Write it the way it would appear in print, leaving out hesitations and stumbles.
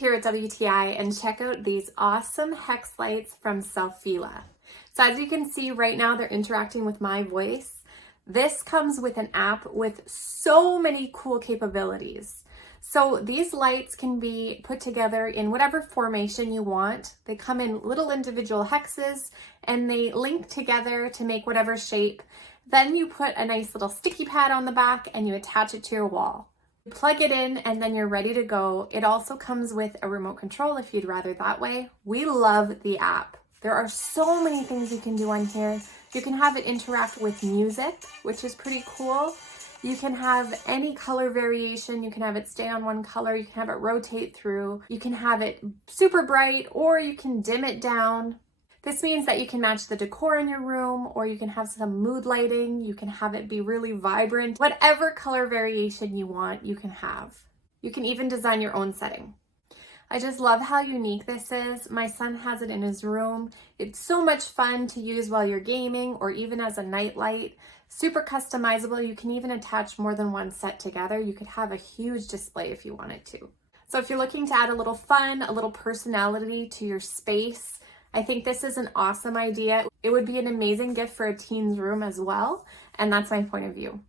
here at WTI and check out these awesome hex lights from Selfila. So as you can see right now, they're interacting with my voice. This comes with an app with so many cool capabilities. So these lights can be put together in whatever formation you want. They come in little individual hexes and they link together to make whatever shape. Then you put a nice little sticky pad on the back and you attach it to your wall. You plug it in and then you're ready to go. It also comes with a remote control if you'd rather that way. We love the app. There are so many things you can do on here. You can have it interact with music, which is pretty cool. You can have any color variation. You can have it stay on one color. You can have it rotate through. You can have it super bright or you can dim it down. This means that you can match the decor in your room, or you can have some mood lighting. You can have it be really vibrant. Whatever color variation you want, you can have. You can even design your own setting. I just love how unique this is. My son has it in his room. It's so much fun to use while you're gaming or even as a night light. Super customizable. You can even attach more than one set together. You could have a huge display if you wanted to. So if you're looking to add a little fun, a little personality to your space, I think this is an awesome idea. It would be an amazing gift for a teen's room as well, and that's my point of view.